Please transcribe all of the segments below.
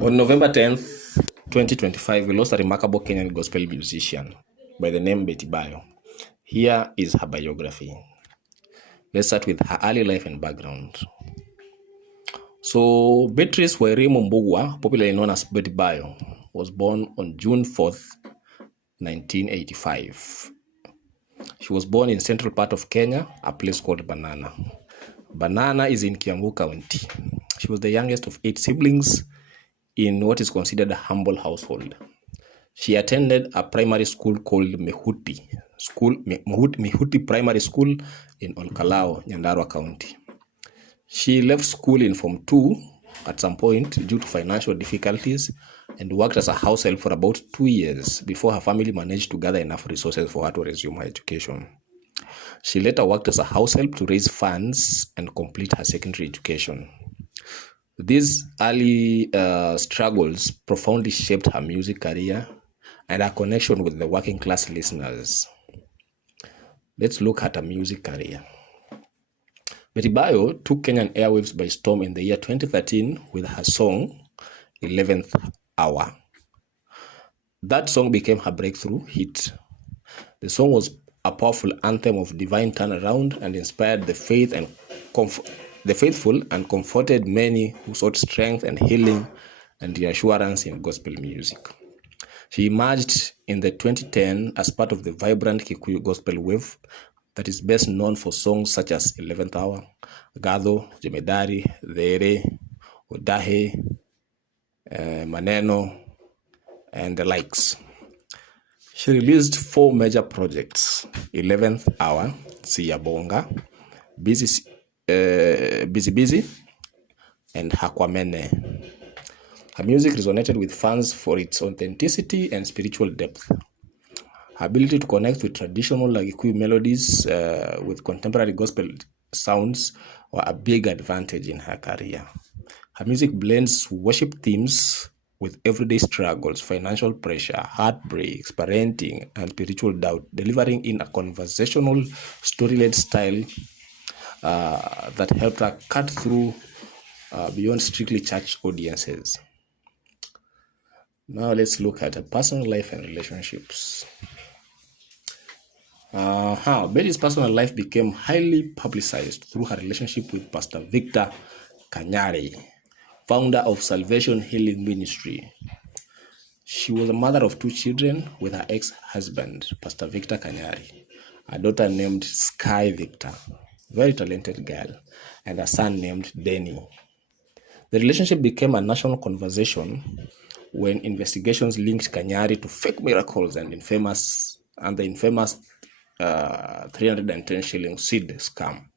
On November 10th, 2025, we lost a remarkable Kenyan gospel musician by the name Betty Bayo. Here is her biography. Let's start with her early life and background. So, Beatrice Wairi Mbugua, popularly known as Betty Bayo, was born on June 4th, 1985. She was born in central part of Kenya, a place called Banana. Banana is in Kiambu County. She was the youngest of 8 siblings in what is considered a humble household. She attended a primary school called Mihuti Primary School in Olkalao, Nyandarua County. She left school in Form 2 at some point due to financial difficulties and worked as a house help for about 2 years before her family managed to gather enough resources for her to resume her education. She later worked as a house help to raise funds and complete her secondary education. These early struggles profoundly shaped her music career and her connection with the working class listeners. Let's look at her music career. Betty Bayo took Kenyan airwaves by storm in the year 2013 with her song 11th Hour. That song became her breakthrough hit. The song was a powerful anthem of divine turnaround and inspired the faithful and comforted many who sought strength and healing and reassurance in gospel music. She emerged in the 2010 as part of the vibrant Kikuyu gospel wave that is best known for songs such as 11th Hour, Gado, Jemedari, Dhere, Odahe, Maneno, and the likes. She released 4 major projects: 11th Hour, Siyabonga, Busy, and Hakwamene. Her music resonated with fans for its authenticity and spiritual depth. Her ability to connect with traditional Kikuyu melodies with contemporary gospel sounds were a big advantage in her career. Her music blends worship themes with everyday struggles, financial pressure, heartbreaks, parenting, and spiritual doubt, delivering in a conversational, story-led style that helped her cut through beyond strictly church audiences. Now let's look at her personal life and relationships. Betty's personal life became highly publicized through her relationship with Pastor Victor Kanyari, founder of Salvation Healing Ministry. She was a mother of 2 children with her ex-husband, Pastor Victor Kanyari, a daughter named Sky Victor, very talented girl, and a son named Denny. The relationship became a national conversation when investigations linked Kanyari to fake miracles and the infamous 310 shilling seed scam,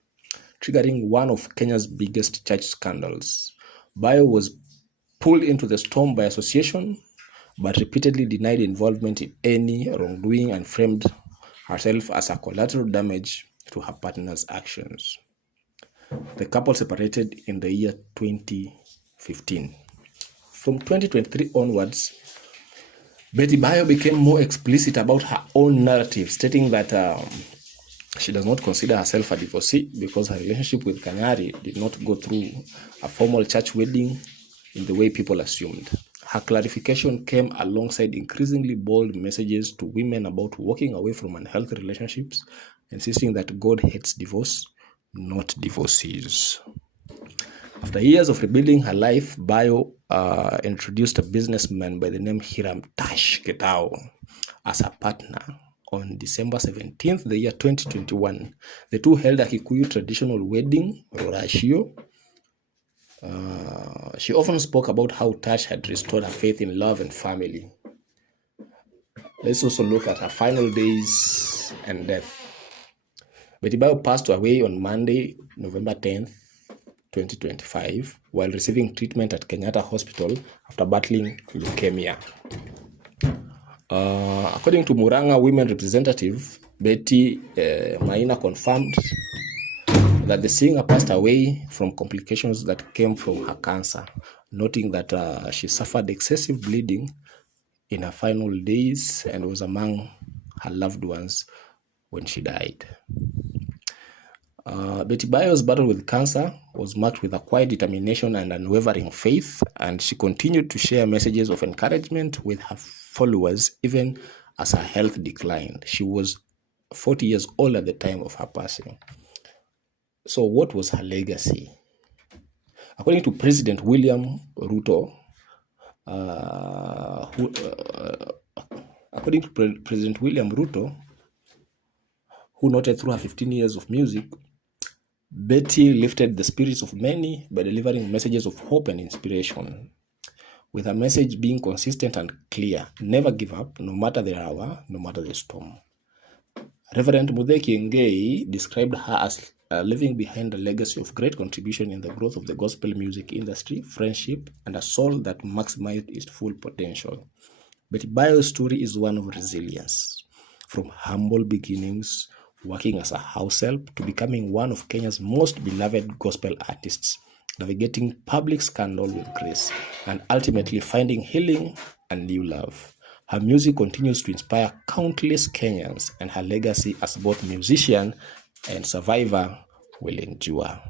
triggering one of Kenya's biggest church scandals. Bayo was pulled into the storm by association, but repeatedly denied involvement in any wrongdoing and framed herself as a collateral damage to her partner's actions. The couple separated in the year 2015. From 2023 onwards, Betty Bayo became more explicit about her own narrative, stating that she does not consider herself a divorcee because her relationship with Kanyari did not go through a formal church wedding in the way people assumed. Her clarification came alongside increasingly bold messages to women about walking away from unhealthy relationships, insisting that God hates divorce, not divorcees. After years of rebuilding her life, Bayo introduced a businessman by the name Hiram Tash Ketao as her partner. On December 17th, the year 2021, the two held a Kikuyu traditional wedding, Rorashio. She often spoke about how Tash had restored her faith in love and family. Let's also look at her final days and death. Betty Bayo passed away on Monday, November 10th, 2025, while receiving treatment at Kenyatta Hospital after battling leukemia. According to Muranga women representative, Betty Maina confirmed that the singer passed away from complications that came from her cancer, noting that she suffered excessive bleeding in her final days and was among her loved ones when she died. Betty Bayo's battle with cancer was marked with a quiet determination and unwavering faith, and she continued to share messages of encouragement with her followers even as her health declined. She was 40 years old at the time of her passing. So, what was her legacy? According to President William Ruto, President William Ruto, who noted through her 15 years of music, Betty lifted the spirits of many by delivering messages of hope and inspiration, with her message being consistent and clear: never give up, no matter the hour, no matter the storm. Reverend Mutheki Ngei described her as leaving behind a legacy of great contribution in the growth of the gospel music industry, friendship, and a soul that maximized its full potential. Betty Bayo's story is one of resilience. From humble beginnings, working as a house help, to becoming one of Kenya's most beloved gospel artists, navigating public scandal with grace, and ultimately finding healing and new love. Her music continues to inspire countless Kenyans, and her legacy as both musician and survivor will endure.